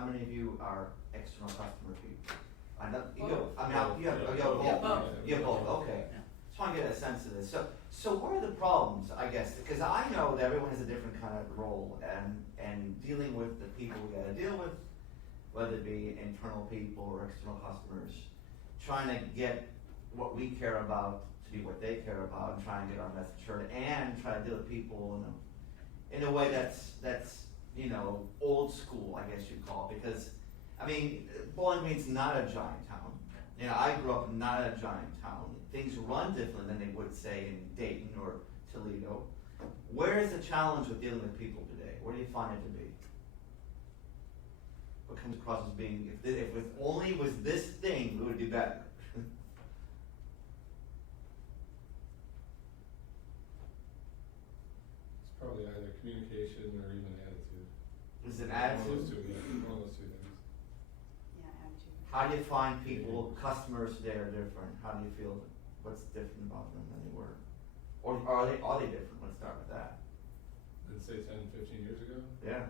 how many of you are external customer people? I know, you Both. have, you have Yeah, both. both. You have both, okay. Yeah. Just wanna get a sense of this. So what are the problems, I guess, because I know that everyone has a different kind of role and dealing with the people we gotta deal with, whether it be internal people or external customers, trying to get what we care about to be what they care about and try and get our message heard and try to deal with people in a way that's, you know, old school, I guess you'd call it, because, I mean, Bowling Green's not a giant town. You know, I grew up not a giant town. Things run differently than they would say in Dayton or Toledo. Where is the challenge with dealing with people today? Where do you find it to be? What comes across as being, if it only was this thing, it would be better. It's probably either communication or even attitude. Is it One of those attitude? two, yeah, one of those two things. Yeah, attitude. How do you find people, customers today are different? How do you feel, what's different about them than they were? Or are they different? Let's start with that. I'd say 10, 15 years ago. Yeah.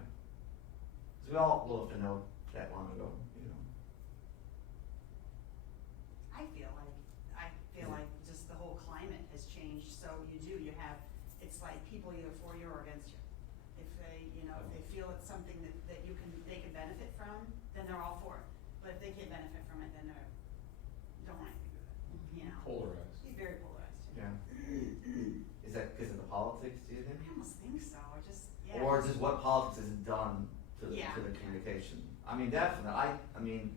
So we all will have to know that long ago, you know. I feel like just the whole climate has changed, so you have, it's like people either for you or against you. If they, you know, if they feel it's something that they can benefit from, then they're all for it. But if they can't benefit from it, then they're, don't want anything to do with it, you know? Polarized. He's very polarized. Yeah. Is that because of the politics, do you think? I almost think so, yeah. Or just what politics has done to the, Yeah. to the communication? I mean, definitely, I mean,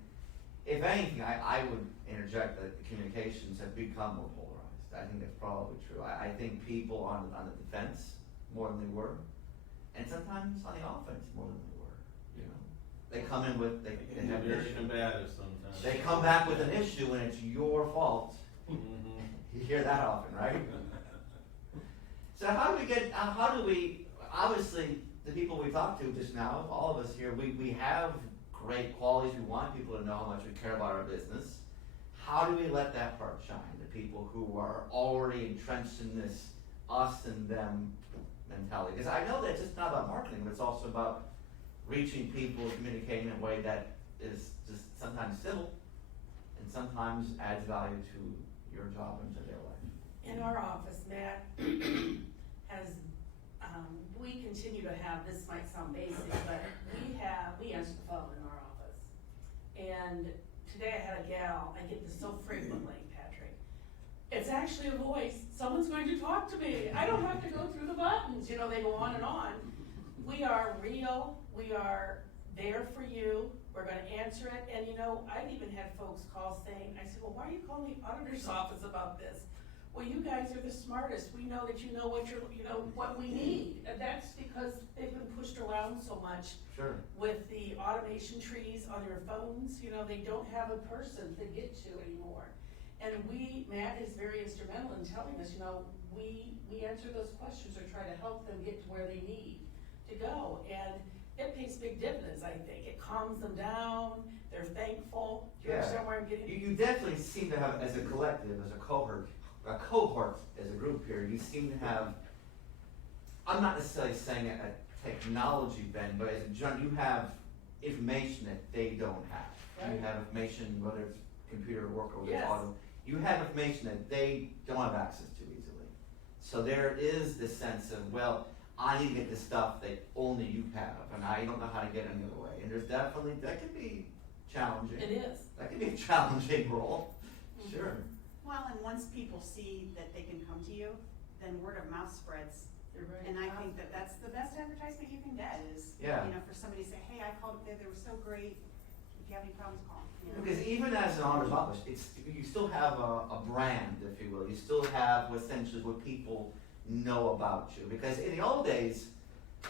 if anything, I would interject that the communications have become more polarized. I think that's probably true. I think people on the defense more than they were, and sometimes on the offense more than they were, you know? They come in with, they have an Very issue. combative sometimes. They come back with an issue and it's your fault. Mhm. You hear that often, right? So how do we, obviously, the people we talked to just now, all of us here, we have great qualities, we want people to know how much we care about our business. How do we let that part shine, the people who are already entrenched in this us and them mentality? Because I know that it's just not about marketing, but it's also about reaching people, communicating in a way that is just sometimes civil and sometimes adds value to your job and to their life. In our office, Matt has, we continue to have, this might sound basic, but we answer the phone in our office. And today I had a gal, I get this so frequently, Patrick. It's actually a voice, someone's going to talk to me, I don't have to go through the buttons, you know, they go on and on. We are real, we are there for you, we're gonna answer it, and you know, I've even had folks call saying, I said, well, why are you calling the auditor's office about this? Well, you guys are the smartest, we know that you know what what we need, and that's because they've been pushed around so much Sure. with the automation trees on your phones, you know, they don't have a person to get to anymore. And Matt is very instrumental in telling us, you know, we answer those questions or try to help them get to where they need to go, and it pays big dividends, I think. It calms them down, they're thankful. Do you understand where I'm getting? You definitely seem to have, as a collective, as a cohort, as a group here, you seem to have, I'm not necessarily saying a technology bend, but as a general, you have information that they don't have. You Right. have information, whether it's computer work or Yes. auto, you have information that they don't have access to easily. So there is this sense of, well, I need to get the stuff that only you have, and I don't know how to get it any other way. And there's definitely, that can be challenging. It is. That can be a challenging role, Mhm. sure. Well, and once people see that they can come to you, then word of mouth spreads. You're right. And I think that that's the best advertisement you can get is, Yeah. you know, for somebody to say, hey, I called up there, they were so great. If you have any problems, call me. You know? Because even as an auditor's office, you still have a brand, if you will. You still have essentially what people know about you. Because in the old days,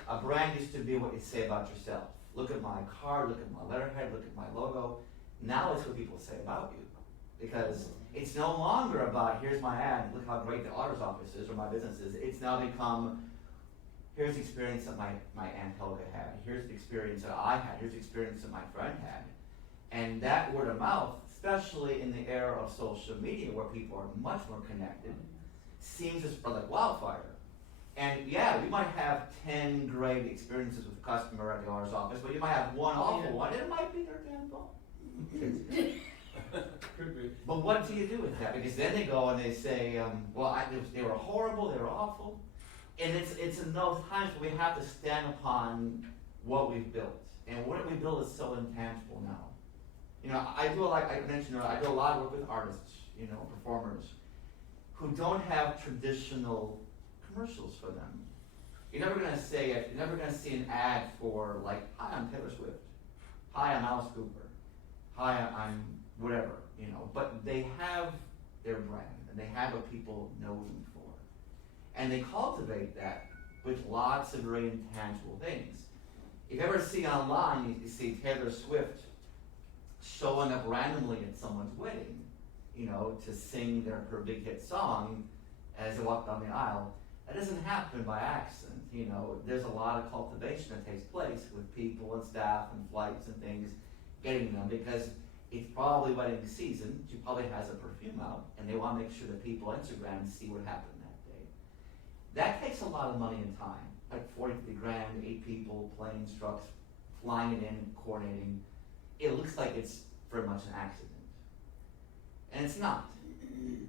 a brand used to be what you say about yourself. Look at my card, look at my letterhead, look at my logo. Now it's what people say about you. Because it's no longer about, here's my ad, look how great the auditor's office is or my business is. It's now become, here's the experience that my Aunt Helga had. Here's the experience that I had. Here's the experience that my friend had. And that word of mouth, especially in the era of social media where people are much more connected, seems to spread like wildfire. And yeah, we might have 10 great experiences with a customer at the owner's office, but you might have one awful one, and it might be their damn fault. Could be. But what do you do with that? Because then they go and they say, they were horrible, they were awful. And it's in those times where we have to stand upon what we've built. And what we build is so intangible now. You know, I do a lot of work with artists, you know, performers, who don't have traditional commercials for them. You're never gonna see an ad for like, hi, I'm Taylor Swift. Hi, I'm Alice Cooper. Hi, I'm whatever, you know. But they have their brand, and they have what people know them for. And they cultivate that with lots of very intangible things. If you ever see online, you see Taylor Swift showing up randomly at someone's wedding, you know, to sing her big hit song as they walk down the aisle. That doesn't happen by accident, you know. There's a lot of cultivation that takes place with people and staff and flights and things getting them, because it's probably wedding season. She probably has a perfume out, and they want to make sure that people on Instagram see what happened that day. That takes a lot of money and time, like 40, 50 grand, 8 people, planes, trucks, flying it in, coordinating. It looks like it's very much an accident. And it's not.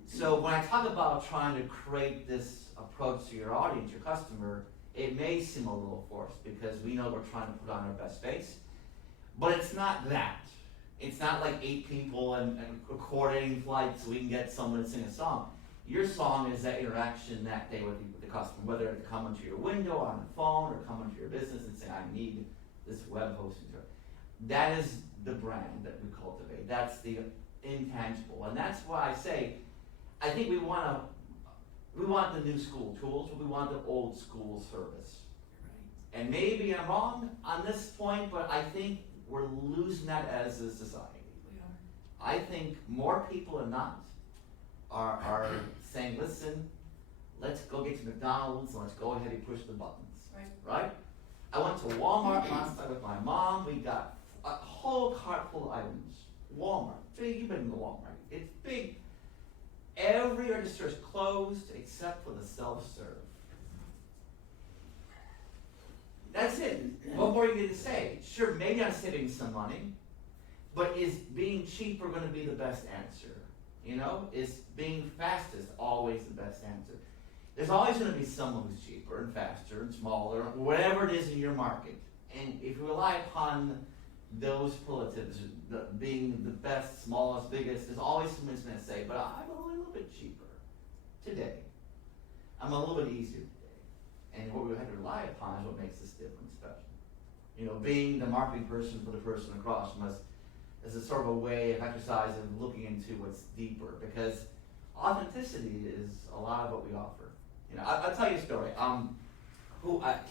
So when I talk about trying to create this approach to your audience, your customer, it may seem a little forced because we know we're trying to put on our best face, but it's not that. It's not like 8 people and coordinating flights so we can get someone to sing a song. Your song is that interaction that day with the customer, whether it come into your window, on the phone, or come into your business and say, I need this web hosting. That is the brand that we cultivate. That's the intangible. And that's why I say, I think we want the new school tools, but we want the old school service. Right. And maybe I'm wrong on this point, but I think we're losing that as a society. We are. I think more people than not are saying, listen, let's go get to McDonald's and let's go ahead and push the buttons. Right? I went to Walmart last night with my mom. We got a whole cart full of items. Walmart. Big, you've been to Walmart. It's big. Every register is closed except for the self-serve. That's it. What more are you going to say? Sure, maybe I'm saving some money, but is being cheaper going to be the best answer? You know, is being fastest always the best answer? There's always going to be someone who's cheaper and faster and smaller, whatever it is in your market. And if you rely upon those relatives being the best, smallest, biggest, there's always someone who's going to say, but I'm a little bit cheaper today. I'm a little bit easier today. And what we have to rely upon is what makes this different special. You know, being the marketing person for the person across from us is a sort of a way of exercise of looking into what's deeper, because authenticity is a lot of what we offer. You know, I'll tell you a story.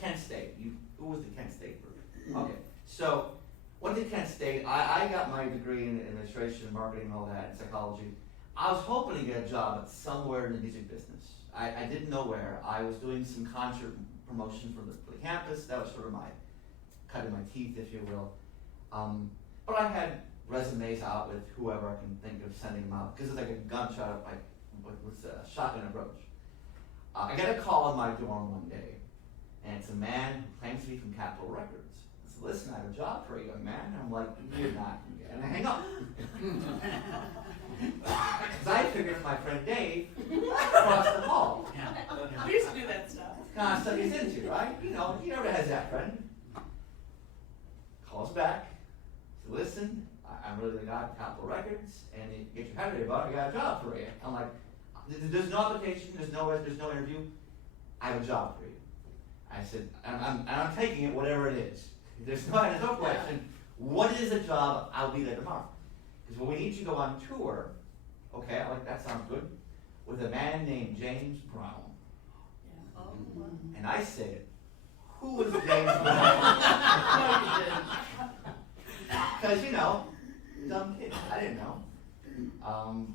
Kent State. Who was the Kent State group? Okay, so went to Kent State. I got my degree in administration, marketing, and all that, and psychology. I was hoping to get a job somewhere in the music business. I didn't know where. I was doing some concert promotion for the campus. That was sort of my cutting my teeth, if you will. But I had resumes out with whoever I can think of, sending them out, because it's like a gunshot, with a shotgun approach. I got a call in my dorm one day, and it's a man who claims to be from Capitol Records. I said, listen, I have a job for you, young man. And I'm like, you're not. And I hang up. Because I figured if my friend Dave crossed the hall. We used to do that stuff. Kind of stuff he's into, right? You know, he never has that friend. Calls back. Said, listen, I'm really the guy at Capitol Records, and you get your head ready about it, I got a job for you. I'm like, there's no application, there's no interview. I have a job for you. I said, I'm taking it, whatever it is. There's no question. What is a job? I'll be there tomorrow. Because when we need you to go on tour, okay, I like that sounds good, with a man named James Brown. Yeah. Oh, And I said, who is James Brown? No, you didn't. Because, you know, dumb kid, I didn't know.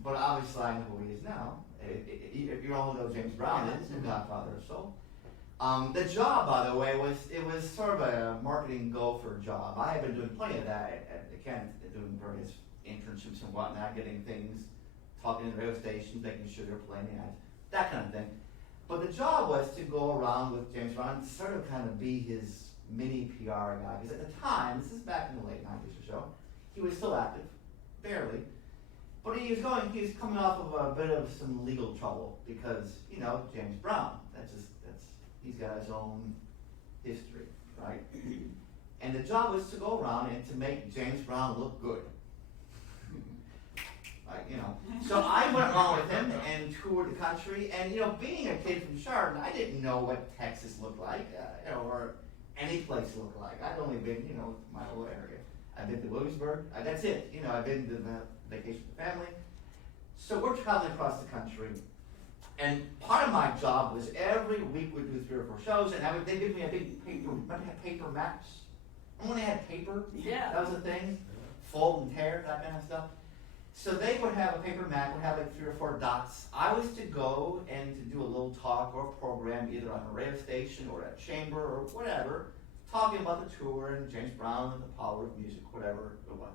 But obviously I know who he is now. If you all know who James Brown is, the Godfather of Soul. The job, by the way, was sort of a marketing gopher job. I have been doing plenty of that at the Kent, doing various internships and whatnot, getting things, talking to radio stations, making sure they're playing ads, that kind of thing. But the job was to go around with James Brown and sort of kind of be his mini PR guy. Because at the time, this is back in the late 90s or so, he was still active, barely. But he was coming off of a bit of some legal trouble because, James Brown, he's got his own history, right? And the job was to go around and to make James Brown look good. So I went along with him and toured the country, and being a kid from Chardon, I didn't know what Texas looked like, or any place looked like. I'd only been, my whole area. I've been to Williamsburg, that's it. I've been to the vacation with the family. So we're traveling across the country, and part of my job was every week we'd do 3 or 4 shows, and they'd give me a big paper, remember they had paper maps? Remember when they had paper? Yeah. That was a thing? Fold and tear, that kind of stuff. So they would have a paper map, would have like 3 or 4 dots. I was to go and to do a little talk or program either on a radio station or at a chamber or whatever, talking about the tour and James Brown and the power of music, whatever it was.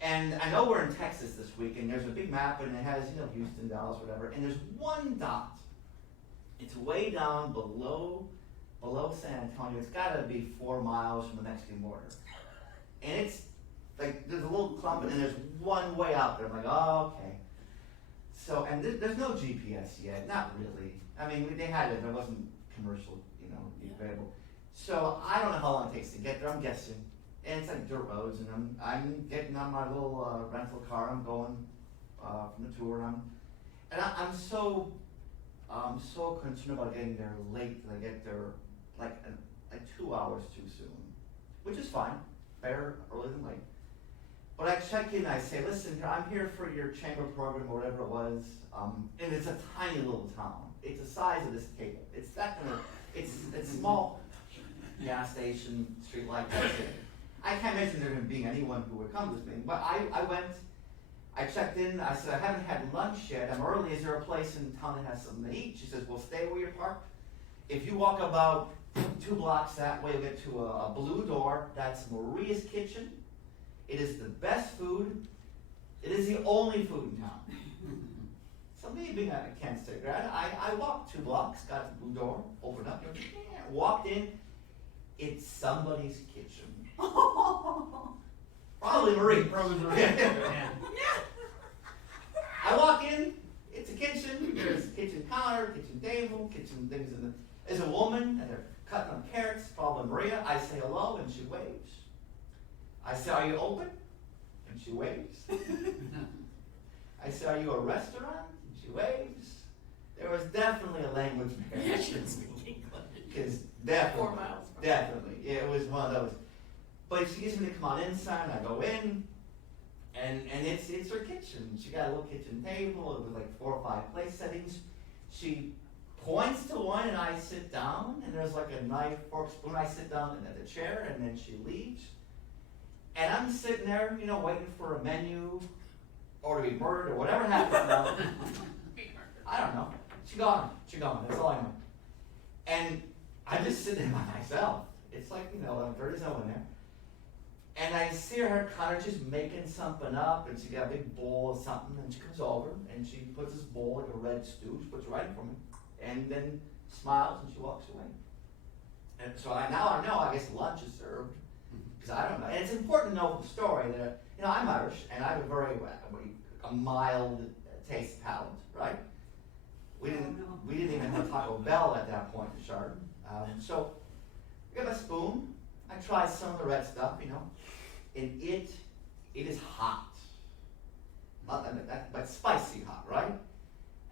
And I know we're in Texas this week, and there's a big map, and it has, Houston, Dallas, whatever, and there's one dot. It's way down below San Antonio. It's gotta be 4 miles from the Mexican border. And it's like, there's a little clump, and then there's one way out there. I'm like, oh, okay. So, and there's no GPS yet, not really. I mean, they had it, but it wasn't commercial, available. So I don't know how long it takes to get there, I'm guessing. And it's like dirt roads, and I'm getting on my little rental car. I'm going from the tour, and I'm so concerned about getting there late that I get there like 2 hours too soon, which is fine, better early than late. But I check in, I say, listen, I'm here for your chamber program or whatever it was, and it's a tiny little town. It's the size of this table. It's it's small gas station, street light, that's it. I can't imagine there being anyone who would come to this meeting, but I went, I checked in, I said, I haven't had lunch yet, I'm early, is there a place in town that has something to eat? She says, well, stay where you're parked. If you walk about 2 blocks that way, you'll get to a blue door, that's Maria's Kitchen. It is the best food, it is the only food in town. So me being a Kent State grad, I walked 2 blocks, got to the blue door, opened up, walked in, it's somebody's kitchen. Probably Marie. Yeah. I walk in, it's a kitchen, there's a kitchen counter, kitchen table, kitchen things there's a woman, and they're cutting up carrots, probably Maria. I say hello, and she waves. I say, are you open? And she waves. I say, are you a restaurant? And she waves. There was definitely a language barrier. Yeah, she didn't speak English. Because definitely, 4 miles from definitely, it was one of those. But she gets me to come on inside, and I go in, and it's her kitchen. She got a little kitchen table with like 4 or 5 place settings. She points to one, and I sit down, and there's like a knife, fork, spoon. I sit down at the chair, and then she leaves. And I'm sitting there, waiting for a menu, or to be murdered, or whatever happens now. I don't know. She gone. That's all I know. And I'm just sitting there by myself. It's like, there is no one there. And I see her kind of just making something up, and she got a big bowl of something, and she comes over, and she puts this bowl, like a red stew, she puts it right in front of me, and then smiles, and she walks away. And so now I know, I guess lunch is served, because I don't know. And it's important to know the story that, I'm Irish, and I have a mild taste palate, right? We didn't even have Taco Bell at that point in Chardon. So we got a spoon. I tried some of the red stuff, and it is hot. But spicy hot, right?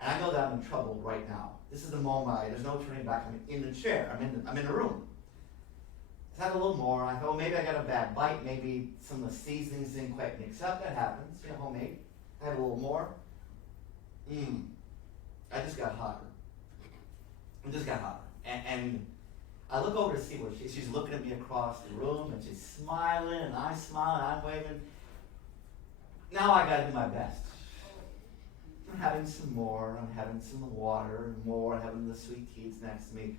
And I know that I'm in trouble right now. This is the moment there's no turning back. I'm in the chair. I'm in the room. I had a little more. I thought, maybe I got a bad bite. Maybe some of the seasonings didn't quite mix up. That happens, homemade. I had a little more. I just got hotter. And I look over to see what she's looking at me across the room, and she's smiling, and I'm smiling, I'm waving. Now I gotta do my best. I'm having some more, I'm having some water, and more, I'm having the sweet teas next to me.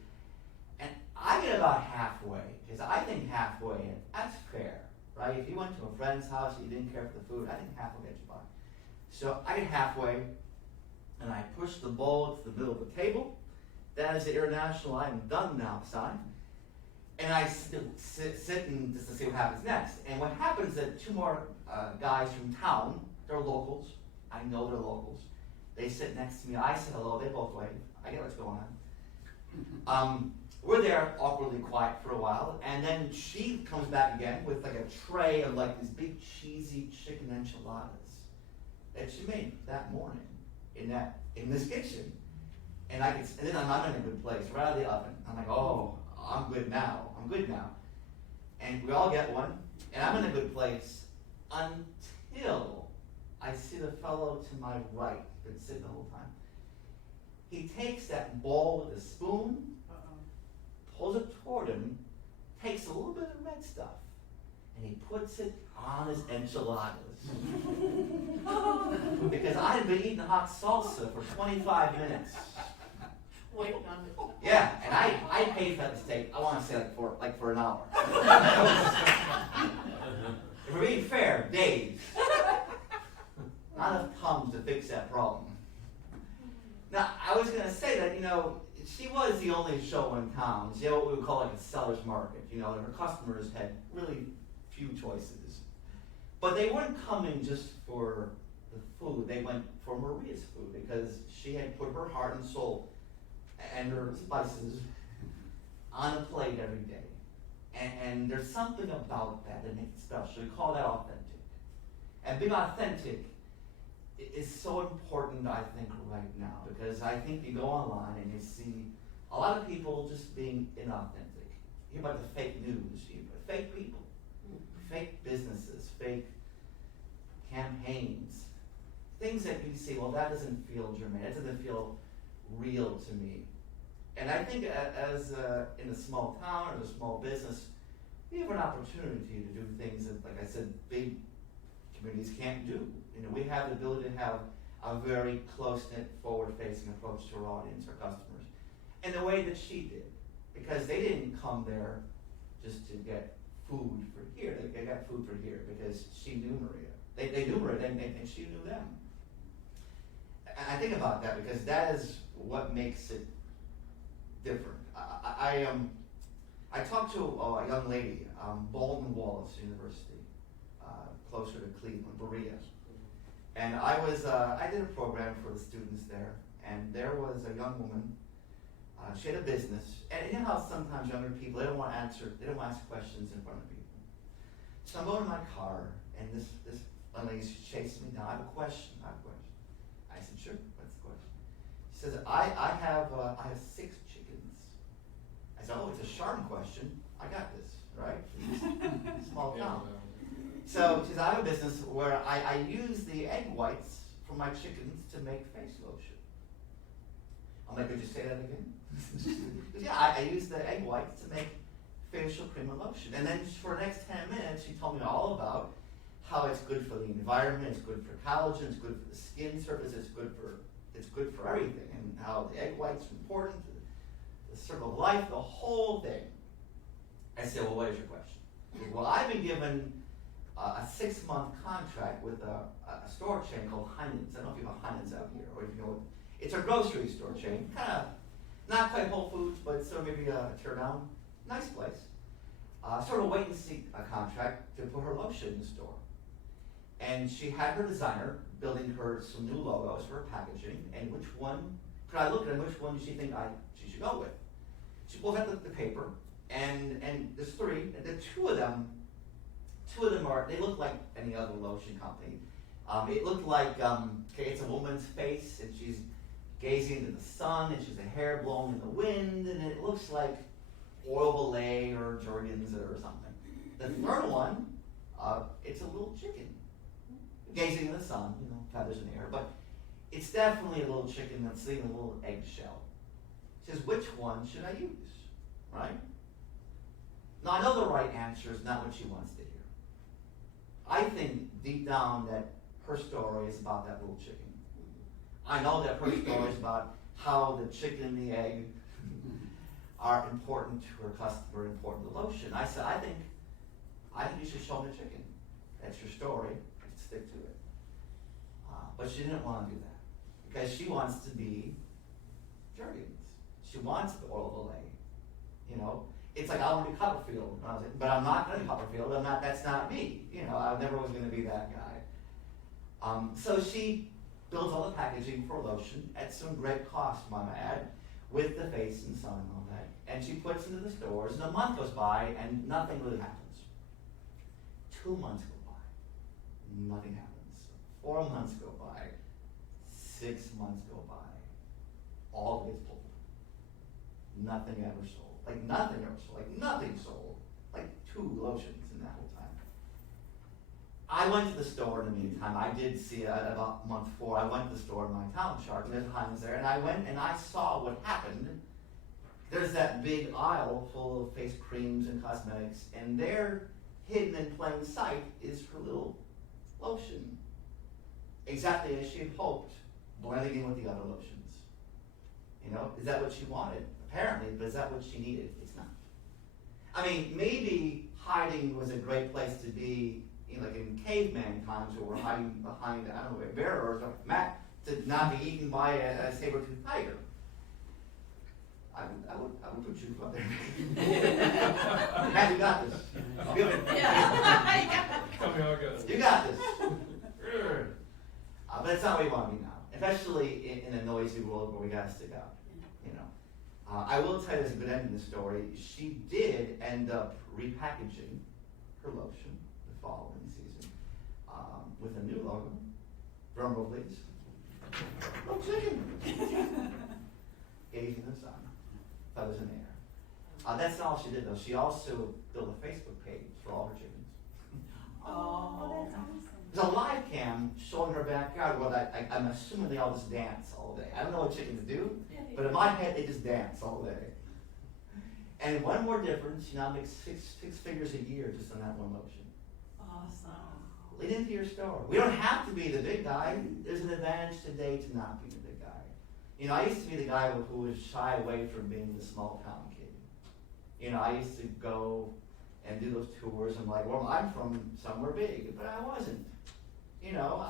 And I get about halfway, because I think halfway, that's fair, right? If you went to a friend's house and you didn't care for the food, I think half will get you by. So I get halfway, and I push the bowl to the middle of the table, that is the international I'm done now sign. And I sit and just to see what happens next. And what happens is that two more guys from town, they're locals, I know they're locals. They sit next to me, I say hello, they both wave, I get what's going on. We're there awkwardly quiet for a while, and then she comes back again with like a tray of like these big cheesy chicken enchiladas that she made that morning in this kitchen. And then I'm in a good place, right out of the oven. I'm like, oh, I'm good now. And we all get one, and I'm in a good place until I see the fellow to my right, been sitting the whole time. He takes that bowl with a spoon, pulls it toward him, takes a little bit of red stuff, and he puts it on his enchiladas. Because I had been eating hot salsa for 25 minutes. Waiting on it. Yeah, and I paid for that steak, I want to say like for an hour. If we're being fair, days. Not enough tongues to fix that problem. Now, I was going to say that, she was the only show in town. She had what we would call like a seller's market. And her customers had really few choices. But they weren't coming just for the food. They went for Maria's food because she had put her heart and soul and her spices on a plate every day. And there's something about that makes it special. We call that authentic. And being authentic is so important, I think, right now, because I think you go online and you see a lot of people just being inauthentic. You hear about the fake news, you hear about fake people, fake businesses, fake campaigns, things that you see, well, that doesn't feel germane, that doesn't feel real to me. And I think as in a small town or a small business, we have an opportunity to do things that, like I said, big communities can't do. We have the ability to have a very close-knit, forward-facing approach to our audience, our customers, in the way that she did. Because they didn't come there just to get food for here. They got food for here because she knew Maria. They knew Maria, and she knew them. And I think about that because that is what makes it different. I talked to a young lady, Baldwin Wallace University, closer to Cleveland, Berea. And I did a program for the students there, and there was a young woman, she had a business, and you know how sometimes younger people, they don't want to ask questions in front of people. So I'm going to my car, and this young lady's chasing me down, I have a question. I said, sure, what's the question? She says, I have 6 chickens. I said, oh, it's a Charm question, I got this, right? Small town. So, she says, I have a business where I use the egg whites from my chickens to make face lotion. I'm like, could you say that again? Yeah, I use the egg whites to make facial cream and lotion. And then for the next 10 minutes, she told me all about how it's good for the environment, it's good for collagen, it's good for the skin surface, it's good for everything, and how the egg whites are important to the circle of life, the whole thing. I said, well, what is your question? She said, well, I've been given a 6-month contract with a store chain called Heinen's. I don't know if you know Heinen's out here, or if you know, it's a grocery store chain, kind of not quite Whole Foods, but sort of maybe a tear down, nice place. Sort of a wait and see contract to put her lotion in the store. And she had her designer building her some new logos for her packaging, and which one, could I look at, and which one did she think she should go with? She pulls out the paper, and there's 3, and the two of them they look like any other lotion company. It looked like, it's a woman's face, and she's gazing into the sun, and she's a hair blowing in the wind, and it looks like Oil Ballet or Jergens or something. The third one, it's a little chicken, gazing in the sun, feathers in the air, but it's definitely a little chicken that's sitting in a little eggshell. She says, which one should I use, right? Now I know the right answer is not what she wants to hear. I think deep down that her story is about that little chicken. I know that her story is about how the chicken and the egg are important to her customer, important to lotion. I said, I think you should show me the chicken. That's your story. Stick to it. But she didn't want to do that because she wants to be Jergens. She wants the oil of Olay. You know, it's like I want to be Copperfield. And I was like, but I'm not going to be Copperfield. I'm not. That's not me. You know, I never was going to be that guy. So she builds all the packaging for lotion at some great cost, might I add, with the face and sun and all that. And she puts it into the stores, and a month goes by, and nothing really happens. 2 months go by, nothing happens. 4 months go by, 6 months go by, all gets pulled. Nothing ever sold. Like nothing ever sold. Like nothing sold. Like 2 lotions in that whole time. I went to the store in the meantime. I did see it about month 4. I went to the store in my town chart, and there's Heinz there, and I went and I saw what happened. There's that big aisle full of face creams and cosmetics, and there, hidden in plain sight, is her little lotion. Exactly as she had hoped, blending in with the other lotions. You know, is that what she wanted? Apparently, but is that what she needed? It's not. I mean, maybe hiding was a great place to be, you know, like in caveman times, where we're hiding behind, I don't know, a bear or something, Matt, to not be eaten by a saber-toothed tiger. I would put you up there. Matt, you got this. Give it. Yeah. Tell me how it goes. You got this. But it's not what you want to be now, especially in a noisy world where we got to stick out. You know, I will tell you there's a good end in the story. She did end up repackaging her lotion the following season with a new logo. Drum roll, please. Oh, chicken. Gazing in the sun, feathers in the air. That's not all she did though. She also built a Facebook page for all her chickens. Oh, that's awesome. There's a live cam showing her backyard where I'm assuming they all just dance all day. I don't know what chickens do, but in my head they just dance all day. And one more difference, you know, I make six figures a year just on that one lotion. Awesome. Lead into your store. We don't have to be the big guy. There's an advantage today to not be the big guy. You know, I used to be the guy who was shy away from being the small town kid. You know, I used to go and do those tours and like, well, I'm from somewhere big, but I wasn't. You know,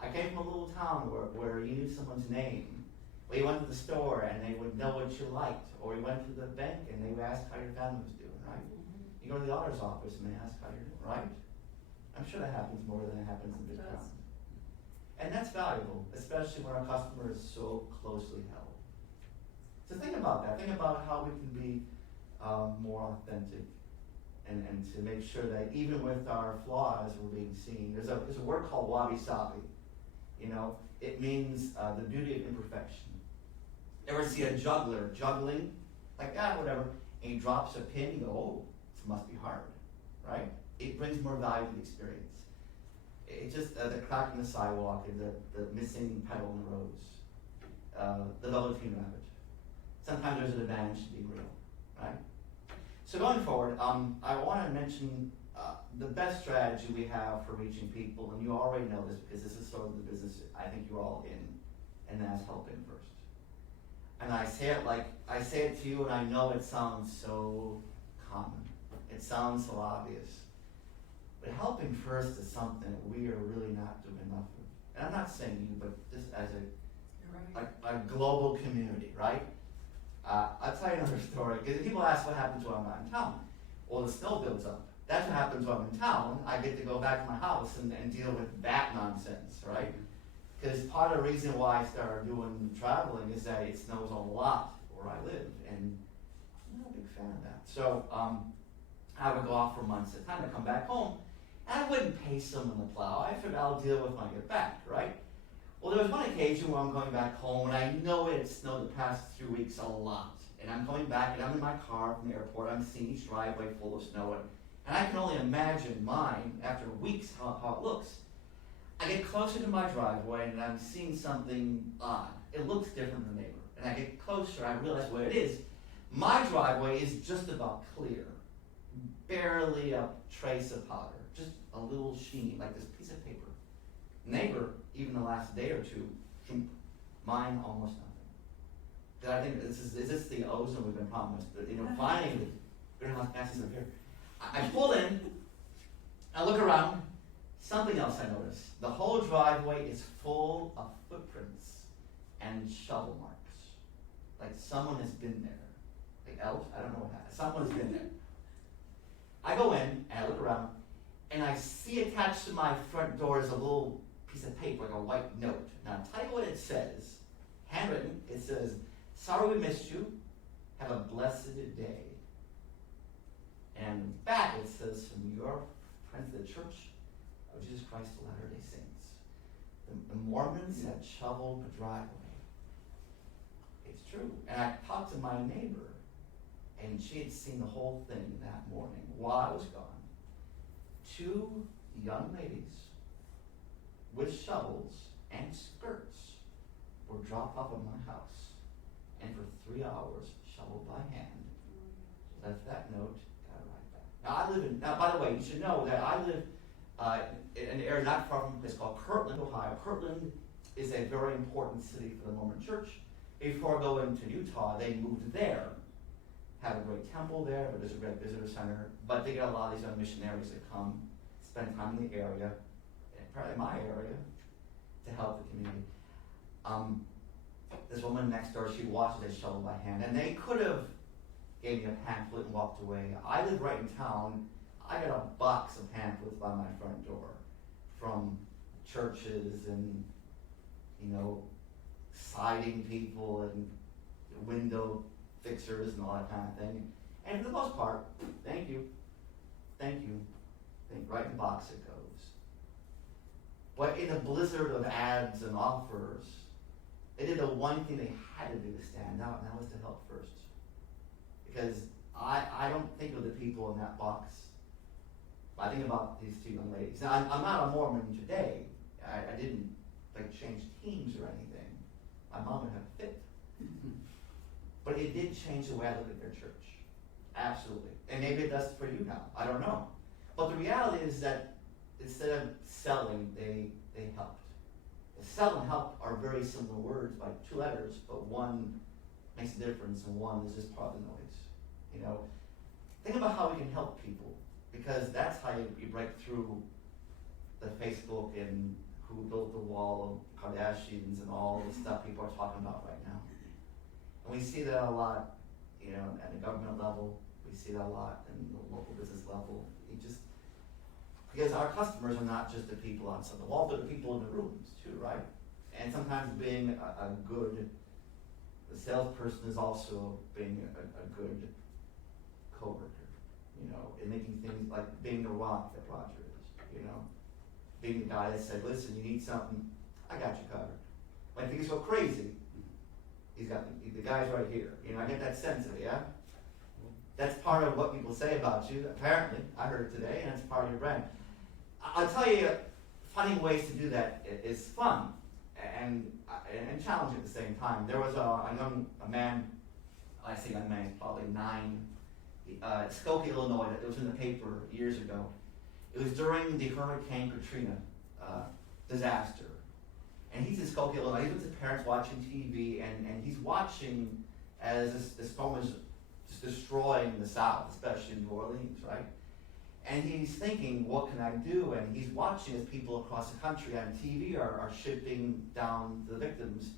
I came from a little town where you knew someone's name. Well, you went to the store and they would know what you liked, or you went to the bank and they would ask how your family was doing, right? Mm-hmm. You go to the auditor's office and they ask how you're doing, right? I'm sure that happens more than it happens in big towns. And that's valuable, especially when our customer is so closely held. So think about that. Think about how we can be more authentic and to make sure that even with our flaws, we're being seen. There's a word called wabi-sabi. You know, it means the beauty of imperfection. Ever see a juggler juggling? Like, whatever. And he drops a pin, you go, oh, this must be hard, right? It brings more value to the experience. It's just the crack in the sidewalk and the missing petal in the rose, the velveteen rabbit. Sometimes there's an advantage to being real, right? So going forward, I want to mention the best strategy we have for reaching people, and you already know this because this is sort of the business I think you're all in, and that's helping first. And I say it to you, and I know it sounds so common. It sounds so obvious. But helping first is something that we are really not doing enough of. And I'm not saying you, but just as a global community, right? I'll tell you another story, because people ask what happens when I'm not in town. Well, the snow builds up. That's what happens when I'm in town. I get to go back to my house and deal with that nonsense, right? Because part of the reason why I started doing traveling is that it snows a lot where I live, and I'm not a big fan of that. So I would go off for months at a time to come back home, and I wouldn't pay someone to plow. I figured I'll deal with when I get back, right? Well, there was one occasion where I'm going back home, and I know it had snowed the past 3 weeks a lot. And I'm going back, and I'm in my car from the airport. I'm seeing each driveway full of snow, and I can only imagine mine, after weeks, how it looks. I get closer to my driveway, and I'm seeing something odd. It looks different than the neighbor. And I get closer, I realize what it is. My driveway is just about clear. Barely a trace of powder. Just a little sheen, like this piece of paper. Neighbor, even the last day or two, mine almost nothing. Did I think is this the ozone we've been promised? But, finally, greenhouse gases up here. I pull in, I look around, something else I notice. The whole driveway is full of footprints and shovel marks. like someone has been there. Like elf, I don't know what happened. Someone has been there. I go in and I look around and I see attached to my front door is a little piece of paper, like a white note. Now I'll tell you what it says. Handwritten, it says, "Sorry we missed you. Have a blessed day." And back it says, "From your friends of the Church of Jesus Christ of Latter-day Saints. The Mormons have shoveled the driveway." It's true. And I talked to my neighbor, and she had seen the whole thing that morning while I was gone. 2 young ladies with shovels and skirts were dropped off at my house, and for 3 hours, shoveled by hand, left that note, got it right back. Now, by the way, you should know that I live in an area not far from a place called Kirtland, Ohio. Kirtland is a very important city for the Mormon Church. Before going to Utah, they moved there, have a great temple there, but there's a great visitor center, but they get a lot of these young missionaries that come, spend time in the area, probably my area, to help the community. This woman next door, she watches it shoveled by hand, and they could have gave me a pamphlet and walked away. I live right in town. I got a box of pamphlets by my front door from churches and, siding people and window fixers and all that kind of thing. And for the most part, thank you. Right in the box it goes. But in a blizzard of ads and offers, they did the one thing they had to do to stand out, and that was to help first. Because I don't think of the people in that box. I think about these 2 young ladies. Now, I'm not a Mormon today. I didn't change teams or anything. My mom would have a fit. But it did change the way I look at their church. Absolutely. And maybe it does for you now. I don't know. But the reality is that instead of selling, they helped. Sell and help are very similar words by 2 letters, but one makes a difference and one is just part of the noise. Think about how we can help people, because that's how you break through the Facebook and who built the wall of Kardashians and all the stuff people are talking about right now. And we see that a lot, at the government level. We see that a lot in the local business level. Because our customers are not just the people outside the wall, but the people in the rooms too, right? And sometimes being the salesperson is also being a good coworker, and making things like being the rock that Roger is, being the guy that said, "Listen, you need something, I got you covered." When things go crazy, he's got the guy's right here. I get that sense of it, yeah? That's part of what people say about you, apparently. I heard it today, and it's part of your brand. I'll tell you, finding ways to do that is fun and challenging at the same time. There was a man, I say young man, he's probably 9, Skokie, Illinois. It was in the paper years ago. It was during the Hurricane Katrina disaster. And he's in Skokie, Illinois. He's with his parents watching TV, and he's watching as this storm is just destroying the South, especially in New Orleans, right? And he's thinking, what can I do? And he's watching as people across the country on TV are shipping down to the victims,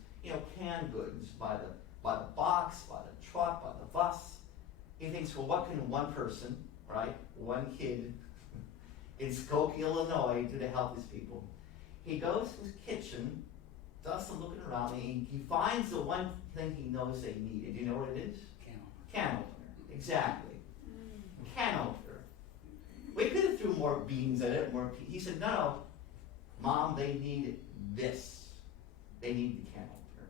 canned goods by the box, by the truck, by the bus. He thinks, well, what can one person, right, one kid in Skokie, Illinois, do to help these people? He goes to his kitchen, does some looking around, and he finds the one thing he knows they needed. Do you know what it is? Can opener. Exactly. Can opener. We could have threw more beans at it, he said, no, Mom, they need this. They need the can opener.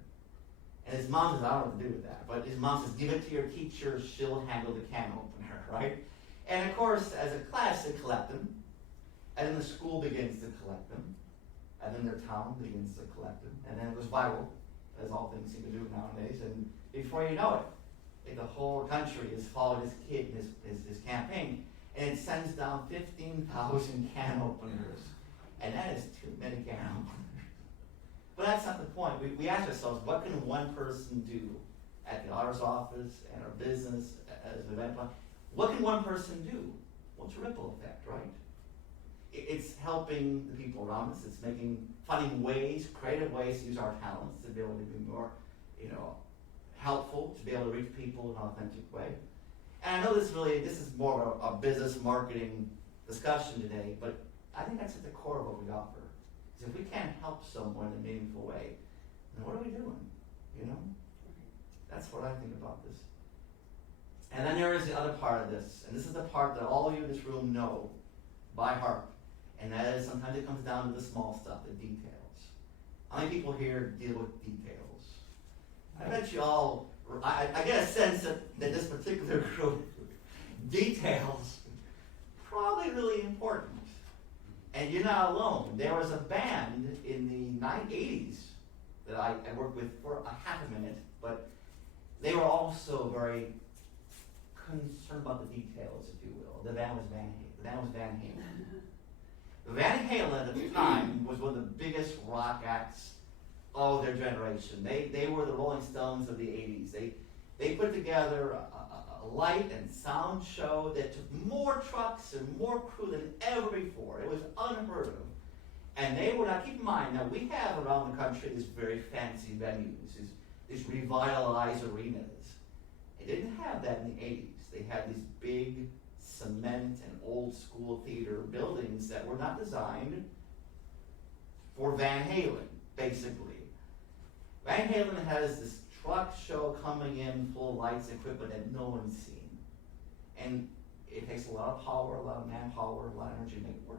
And his mom says, I don't know what to do with that. But his mom says, give it to your teacher, she'll handle the can opener, right? And of course, as a class, they collect them. And then the school begins to collect them. And then their town begins to collect them. And then it goes viral, as all things seem to do nowadays. And before you know it, the whole country has followed this kid and his campaign. And it sends down 15,000 can openers. And that is too many can openers. But that's not the point. We ask ourselves, what can one person do at the auditor's office, at our business, as an event plan? What can one person do? Well, it's a ripple effect, right? It's helping the people around us. It's finding ways, creative ways to use our talents to be able to be more, helpful to be able to reach people in an authentic way. And I know this is more of a business marketing discussion today, but I think that's at the core of what we offer. Because if we can't help someone in a meaningful way, then what are we doing? You know? That's what I think about this. And then there is the other part of this, and this is the part that all of you in this room know by heart, and that is sometimes it comes down to the small stuff, the details. How many people here deal with details? I bet you all, I get a sense that this particular group, details, probably really important. And you're not alone. There was a band in the 80s that I worked with for a half a minute, but they were also very concerned about the details, if you will. The band was Van Halen. Van Halen at the time was one of the biggest rock acts of their generation. They were the Rolling Stones of the 80s. They put together a light and sound show that took more trucks and more crew than ever before. It was unheard of. And they were, now keep in mind, now we have around the country these very fancy venues, these revitalized arenas. They didn't have that in the 80s. They had these big cement and old school theater buildings that were not designed for Van Halen, basically. Van Halen has this truck show coming in full of lights and equipment that no one's seen. And it takes a lot of power, a lot of manpower, a lot of energy to make it work.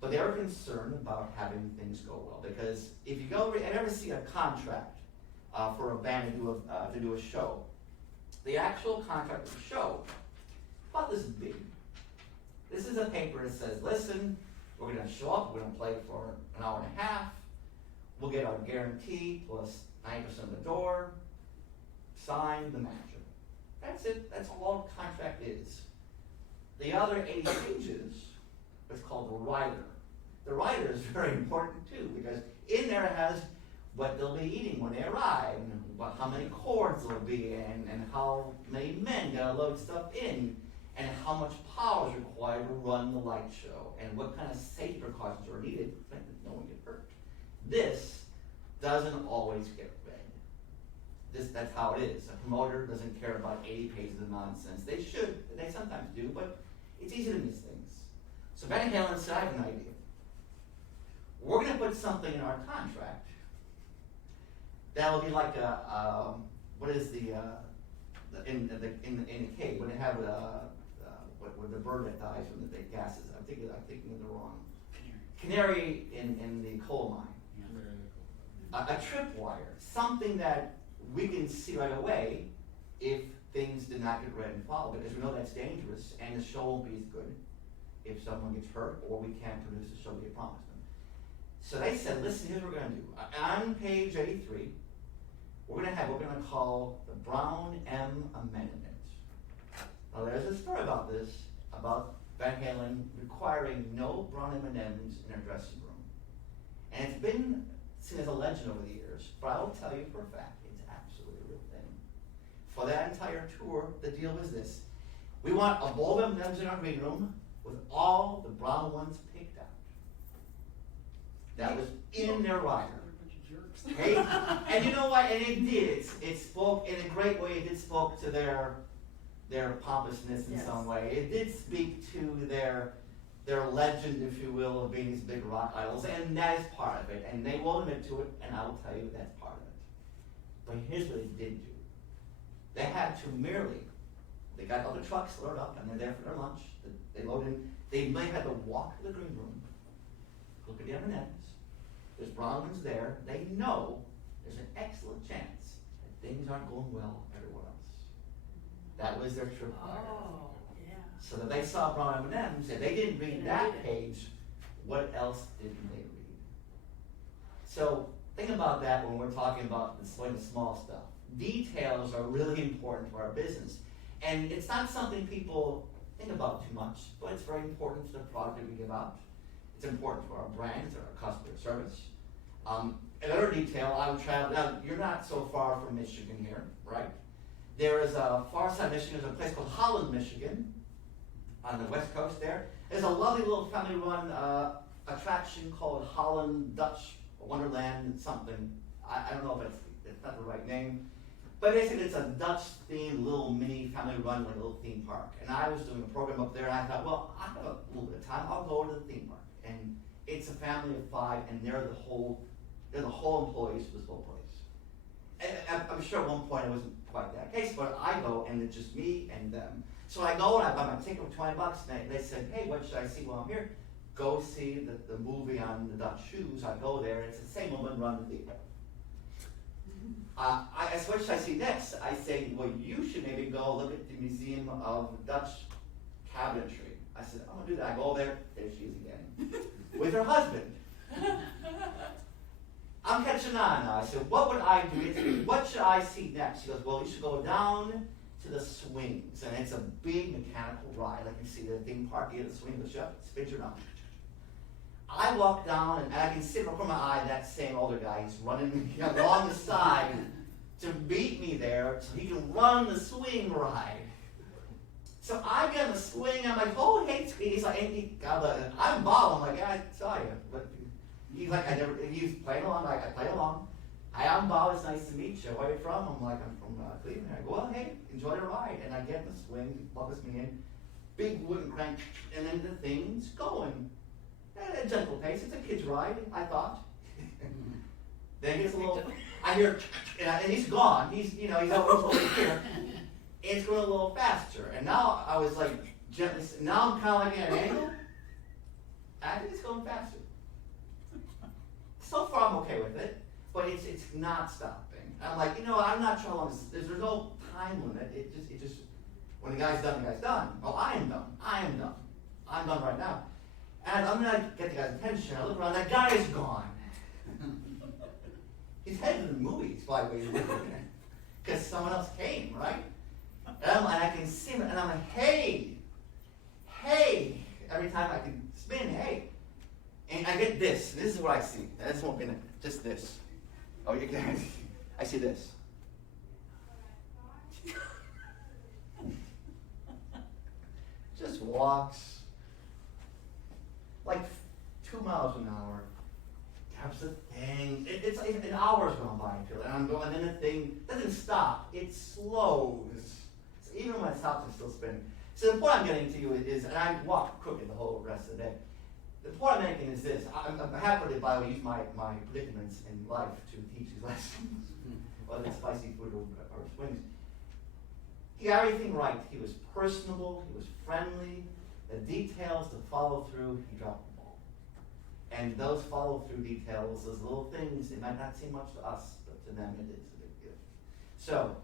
But they're concerned about having things go well, because if you go and ever see a contract for a band to do a show, the actual contract of the show, about this big. This is a paper that says, listen, we're going to show up, we're going to play for an hour and a half, we'll get our guarantee plus 90% of the door, sign the manager. That's it, that's all the contract is. The other 80 pages is called the rider. The rider is very important too, because in there it has what they'll be eating when they arrive, and how many cords there'll be, and how many men gotta load stuff in, and how much power is required to run the light show, and what kind of safety precautions are needed to prevent no one get hurt. This doesn't always get read. That's how it is. A promoter doesn't care about 80 pages of nonsense. They should, they sometimes do, but it's easy to miss things. So Van Halen said, I have an idea. We're going to put something in our contract that'll be like what is in the cave when they have what the bird that dies from the big gases. I'm thinking of the wrong canary in the coal mine. A tripwire, something that we can see right away if things did not get read and followed, because we know that's dangerous and the show won't be as good if someone gets hurt or we can't produce the show we promised them. So they said, listen, here's what we're going to do. On page 83, we're going to call the Brown M Amendment. Now there's a story about this, about Van Halen requiring no Brown M&Ms in their dressing room. And it's been seen as a legend over the years, but I will tell you for a fact, it's absolutely a real thing. For that entire tour, the deal was this. We want a bowl of M&Ms in our green room with all the brown ones picked out. That was in their rider. Hey, and you know what? And it did. It spoke in a great way. It did spoke to their pompousness in Yes. some way. It did speak to their legend, if you will, of being these big rock idols, and that is part of it. And they will admit to it, and I will tell you that's part of it. But here's what they did do. They had to they got all the trucks loaded up, and they're there for their lunch. They loaded in. They may have to walk to the green room, look at the M&Ms. There's brown ones there. They know there's an excellent chance that things aren't going well everywhere else. That was their tripwire. Oh, yeah. So that they saw brown M&Ms, and they didn't read that page, what else didn't they read? So think about that when we're talking about displaying the small stuff. Details are really important to our business. And it's not something people think about too much, but it's very important to the product that we give out. It's important to our brand, to our customer service. Another detail, I would travel, now you're not so far from Michigan here, right? There is a far side of Michigan, there's a place called Holland, Michigan, on the west coast there. There's a lovely little family run attraction called Holland Dutch Wonderland something. I don't know if it's not the right name. But basically, it's a Dutch-themed little mini family-run like little theme park. And I was doing a program up there, and I thought, well, I have a little bit of time. I'll go to the theme park. And it's a family of 5, and they're the whole employees for this whole place. And I'm sure at one point it wasn't quite that case, but I go, and it's just me and them. So I go and I buy my ticket for $20, and they said, hey, what should I see while I'm here? Go see the movie on the Dutch shoes. I go there, and it's the same woman running the theater. I said, what should I see next? I say, well, you should maybe go look at the Museum of Dutch Cabinetry. I said, I'm gonna do that. I go there she is again, with her husband. I'm catching on now. I said, what would I do? What should I see next? She goes, well, you should go down to the swings, and it's a big mechanical ride. Like you see the theme park, you get the swing, the spins around. I walk down, and I can see from my eye that same older guy. He's running along the side to beat me there so he can run the swing ride. So I get in the swing, and I'm like, oh, hey, sweetie. He's like, I'm Bob. I'm like, yeah, I saw you. But he's like, he's playing along. I play along. Hi, I'm Bob. It's nice to meet you. Where are you from? I'm like, I'm from Cleveland. I go, well, hey, enjoy the ride. And I get in the swing. He plugs me in. Big wooden crank, and then the thing's going. At a gentle pace. It's a kid's ride, I thought. Then it gets a little. I hear, and he's gone. He's over here. It's going a little faster, and now I was like gently. Now I'm kind of like at an angle. I think it's going faster. So far, I'm okay with it, but it's not stopping. I'm like, I'm not sure how long. There's no time limit. It just when the guy's done, the guy's done. Well, I am done. I'm done right now. And I'm gonna get the guy's attention. I look around, that guy is gone. He's headed to the movies, by the way, because someone else came, right? And I can see him, and I'm like, hey, every time I can spin, hey. And I get this. This is what I see. This won't be just this. Oh, you can. I see this. Just walks. Like 2 miles an hour, taps the thing. It's an hour's gone by, I feel, and I'm going, and then the thing doesn't stop. It slows. So even when it stops, it's still spinning. So the point I'm getting to you is, and I walk crooked the whole rest of the day. The point I'm making is this. I'm happy to, by the way, use my predicaments in life to teach these lessons, whether it's spicy food or swings. He got everything right. He was personable. He was friendly. The details, the follow-through, he dropped the ball. And those follow-through details, those little things, it might not seem much to us, but to them it is a big deal. So,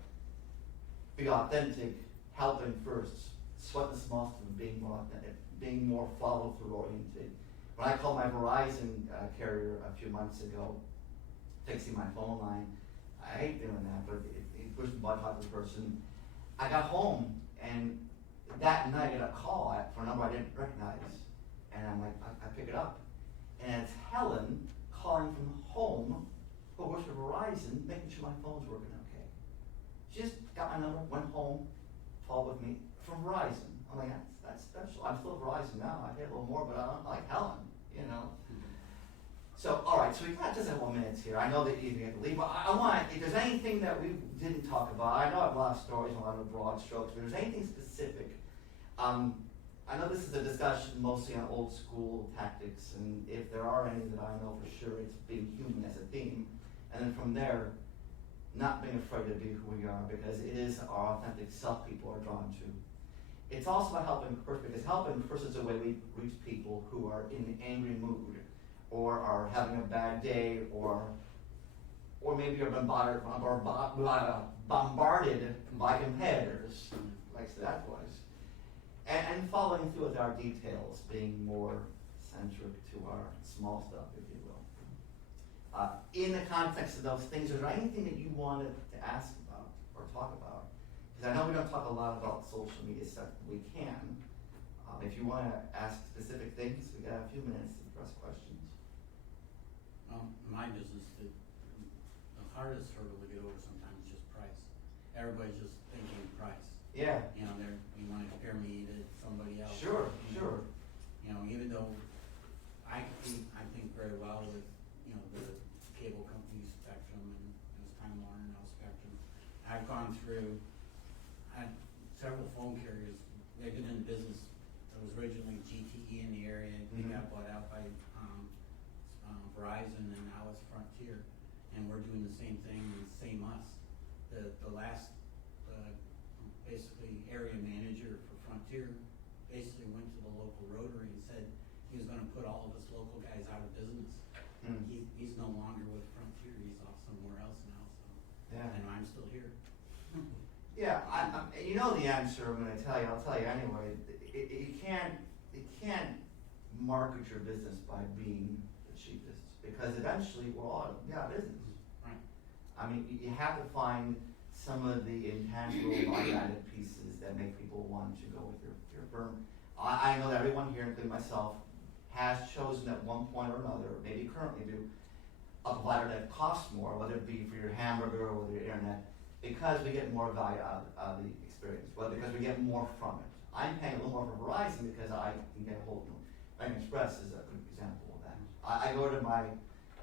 be authentic, helping first, sweat the small stuff, being more authentic, being more follow-through oriented. When I called my Verizon carrier a few months ago, fixing my phone line, I hate doing that, but it pushed the button to the person. I got home, and that night I got a call for a number I didn't recognize, and I'm like, I pick it up, and it's Helen calling from home, who works for Verizon, making sure my phone's working okay. She just got my number, went home, followed with me from Verizon. I'm like, that's special. I'm still at Verizon now. I pay a little more, but I don't like Helen, So, all right, so we've got just a couple minutes here. I know that you have to leave, but I want, if there's anything that we didn't talk about, I know I have a lot of stories and a lot of broad strokes, but if there's anything specific, I know this is a discussion mostly on old school tactics, and if there are any that I know for sure, it's being human as a theme, and then from there, not being afraid to be who we are, because it is our authentic self people are drawn to. It's also about helping first, because helping first is a way we reach people who are in an angry mood, or are having a bad day, or maybe you're bombarded by competitors, like that was. And following through with our details, being more centric to our small stuff, if you will. In the context of those things, is there anything that you wanted to ask about or talk about? Because I know we don't talk a lot about social media stuff, but we can. If you want to ask specific things, we got a few minutes to address questions. Mine is the hardest hurdle to get over sometimes is just price. Everybody's just thinking price. Yeah. You want to compare me to somebody else. Sure. Even though I think very well with, the cable company Spectrum and it was Time Warner, now Spectrum. I've gone gone through, had several phone carriers. They've been in business. It was originally GTE in the area. They got bought out by Verizon, and now it's Frontier. And we're doing the same thing, and same us. The last, basically area manager for Frontier basically went to the local Rotary and said he was gonna put all of us local guys out of business. He's no longer with Frontier, he's off somewhere else now, so. Yeah. And I'm still here. Yeah, you know the answer I'm gonna tell you, I'll tell you anyway. You can't market your business by being the cheapest, because eventually we're all out of business. Right. I mean, you have to find some of the intangible value-added pieces that make people want to go with your firm. I know that everyone here, including myself, has chosen at one point or another, maybe currently do, a provider that costs more, whether it be for your hamburger or your internet, because we get more value out of the experience, whether because we get more from it. I'm paying a little more for Verizon because I can get a hold of them. American Express is a good example of that. I go to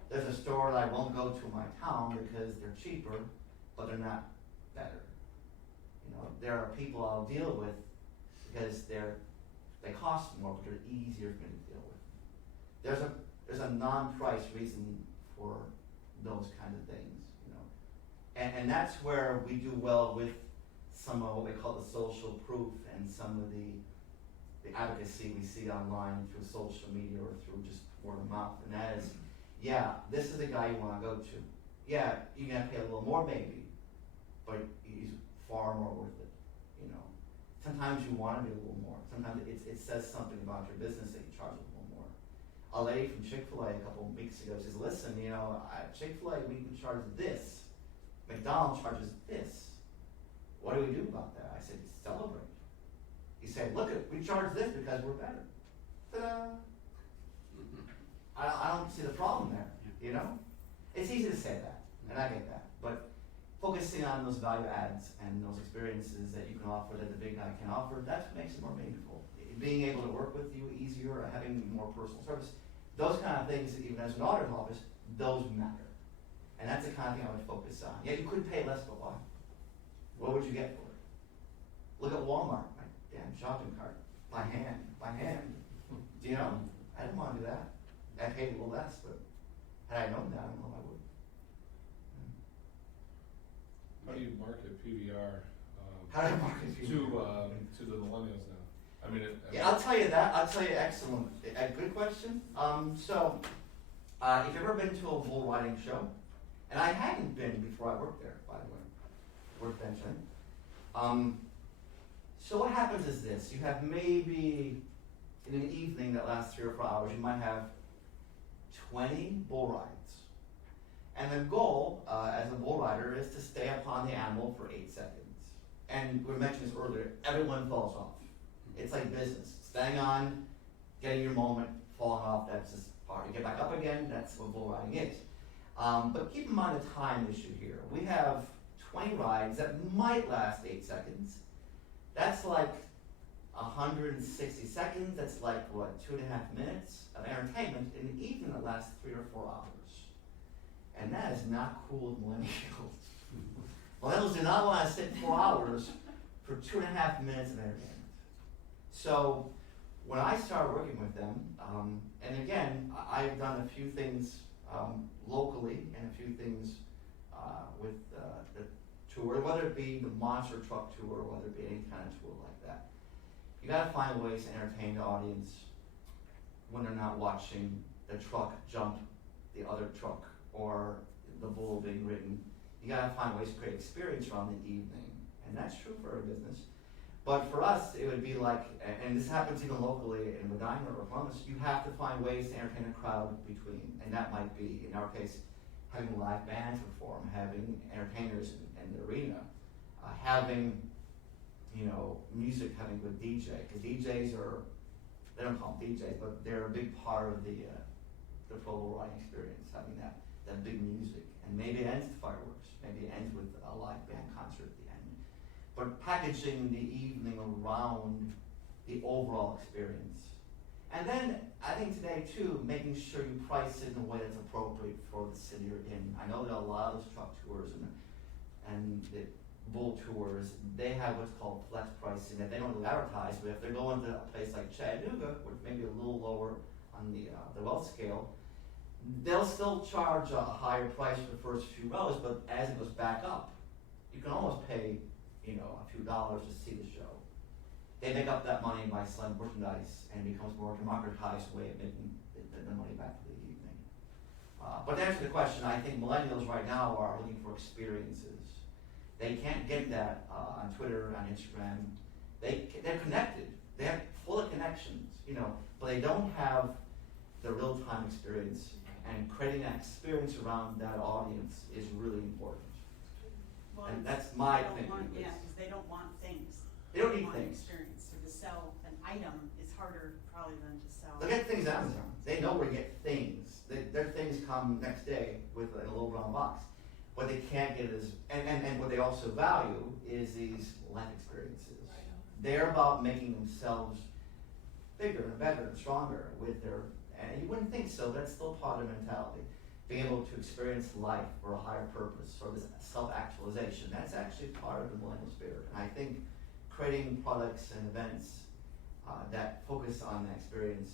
there's a store that I won't go to in my town because they're cheaper, but they're not better. You know, there are people I'll deal with because they cost more, but they're easier for me to deal with. There's a non-price reason for those kind of things, you know. And that's where we do well with some of what we call the social proof and some of the advocacy we see online through social media or through just word of mouth. And that is, yeah, this is the guy you want to go to. Yeah, you're going to pay a little more maybe, but he's far more worth it, you know. Sometimes you want to be a little more. Sometimes it says something about your business that you charge a little more. A lady from Chick-fil-A a couple of weeks ago says, listen, you know, at Chick-fil-A we can charge this. McDonald's charges this. What do we do about that? I said, celebrate. He said, look, we charge this because we're better. Ta-da! I don't see the problem there, you know? It's easy to say that, and I get that, but focusing on those value adds and those experiences that you can offer that the big guy can offer, that's what makes it more meaningful. Being able to work with you easier, or having more personal service, those kind of things, even as an auditor's office, those matter. And that's the kind of thing I would focus on. Yeah, you could pay less, but why? What would you get for it? Look at Walmart, my damn shopping cart, by hand. You know, I didn't want to do that. I paid a little less, but had I known that, I don't know if I would. How do you market PBR? How do I market PBR? To the millennials now? I mean, Yeah, I'll tell you that. I'll tell you, excellent. A good question. So, if you've ever been to a bull riding show, and I hadn't been before I worked there, by the way, worked benching. So what happens is this: you have maybe in an evening that lasts 3 or 4 hours, you might have 20 bull rides, and the goal as a bull rider is to stay upon the animal for 8 seconds. And we mentioned this earlier: everyone falls off. It's like business. Staying on, getting your moment, falling off, that's just part. You get back up again, that's what bull riding is. But keep in mind the time issue here. We have 20 rides that might last 8 seconds. That's like 160 seconds. That's like, what, 2.5 minutes of entertainment in an evening that lasts 3 or 4 hours. And that is not cool with millennials. Millennials do not want to sit 4 hours for 2.5 minutes of entertainment. So when I started working with them, and again, I've done a few things locally and a few things with the tour, whether it be the monster truck tour, whether it be any kind of tour like that. You gotta find ways to entertain the audience when they're not watching the truck jump the other truck or the bull being ridden. You gotta find ways to create experience around the evening, and that's true for our business. But for us, it would be like, and this happens even locally in Medina or Columbus, you have to find ways to entertain a crowd between, and that might be, in our case, having live bands perform, having entertainers in the arena, having, you know, music, having a good DJ, because DJs are, they don't call them DJs, but they're a big part of the pro bull riding experience, having that big music. And maybe it ends with fireworks, maybe it ends with a live band concert at the end. But packaging the evening around the overall experience. And then, I think today too, making sure you price it in a way that's appropriate for the city you're in. I know there are a lot of those truck tours and boat tours, they have what's called flex pricing that they don't really advertise, but if they're going to a place like Chattanooga, which may be a little lower on the wealth scale, they'll still charge a higher price for the first few rows, but as it goes back up, you can almost pay, a few dollars to see the show. They make up that money by selling merchandise and it becomes more democratized way of making the money back for the evening. But to answer the question, I think millennials right now are looking for experiences. They can't get that on Twitter, on Instagram. They're connected. They have full of connections, but they don't have the real-time experience. And creating an experience around that audience is really important. Well, And that's my they don't opinion. want- Yeah, because they don't want things. They don't need want things. experience, so to sell an item is harder probably than to sell. They get things on Amazon. They know where to get things. Their things come next day with a little brown box. What they can't get is, and what they also value is these life experiences. They're about making themselves bigger and better and stronger with their, and you wouldn't think so, but that's still part of their mentality. Being able to experience life for a higher purpose, or this self-actualization, that's actually part of the millennial spirit. And I think creating products and events that focus on that experience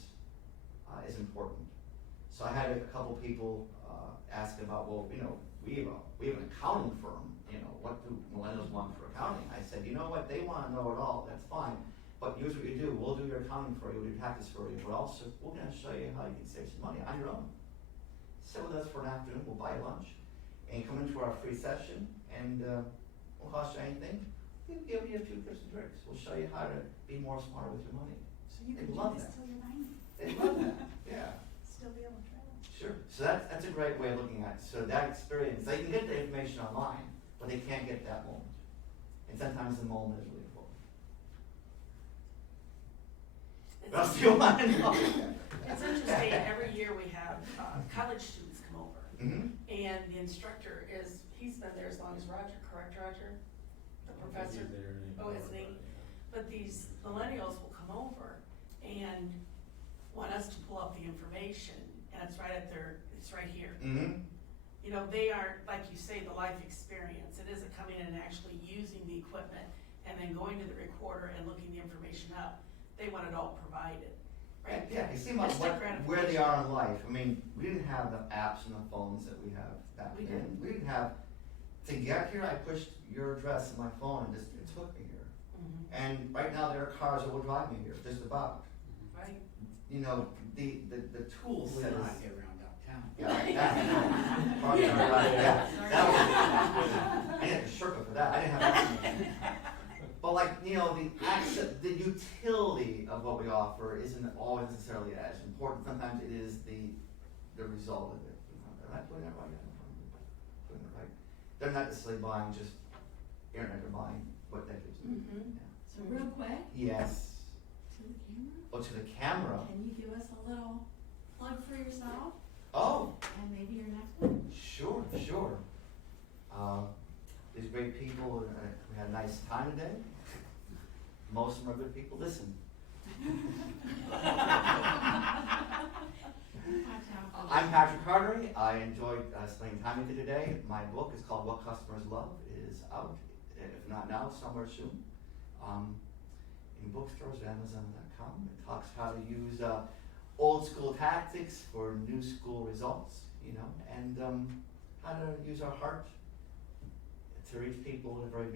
is important. So I had a couple people ask about, well, we have an accounting firm, what do millennials want for accounting? I said, you know what, they want to know it all, that's fine. But here's what you do, we'll do your accounting for you, we'll do taxes for you, but also we're going to show you how you can save some money on your own. Sit with us for an afternoon, we'll buy lunch, and come into our free session, and won't cost you anything. We'll give you a few tips and tricks. We'll show you how to be more smart with your money. So you They can do love this that. till you're 90, They love that, yeah. still be able to travel. Sure. So that's a great way of looking at it. So that experience, they can get the information online, but they can't get that moment. And sometimes the moment is really important. What else do you want to know? It's interesting, every year we have college students come over, Mm-hmm. and the instructor he's been there as long as Roger, correct, Roger? The professor? Oh, isn't he? But these millennials will come over and want us to pull up the information, and it's right here. Mm-hmm. They aren't, like you say, the life experience. It isn't coming in and actually using the equipment and then going to the recorder and looking the information up. They want it all provided, right? Yeah, you see about Instant where they gratification. are in life. I mean, we didn't have the apps and the phones that we have back We then. didn't. We didn't have, to get here, I pushed your address in my phone and it took me here. Mhm. And right now there are cars that will drive me here, just about. Right? The tool We set don't is. have to get around downtown. Yeah, probably right, yeah. That was, I had to shirk for that, I didn't have that. But the utility of what we offer isn't always necessarily as important. Sometimes it is the result of it. Am I putting that right? Putting it right. They're not necessarily buying just internet, they're buying what that gives them. Mhm. Yeah. So real quick, Yes. to the camera, Oh, to the camera. can you give us a little plug for yourself Oh, and maybe your next one? sure. These great people, we had a nice time today. Most of them are good people. Listen. I'm Patrick Hartory. I enjoyed spending time with you today. My book is called What Customers Love. It is out, if not now, somewhere soon. In bookstores at Amazon.com. It talks how to use old school tactics for new school results, and how to use our heart to reach people in a very meaningful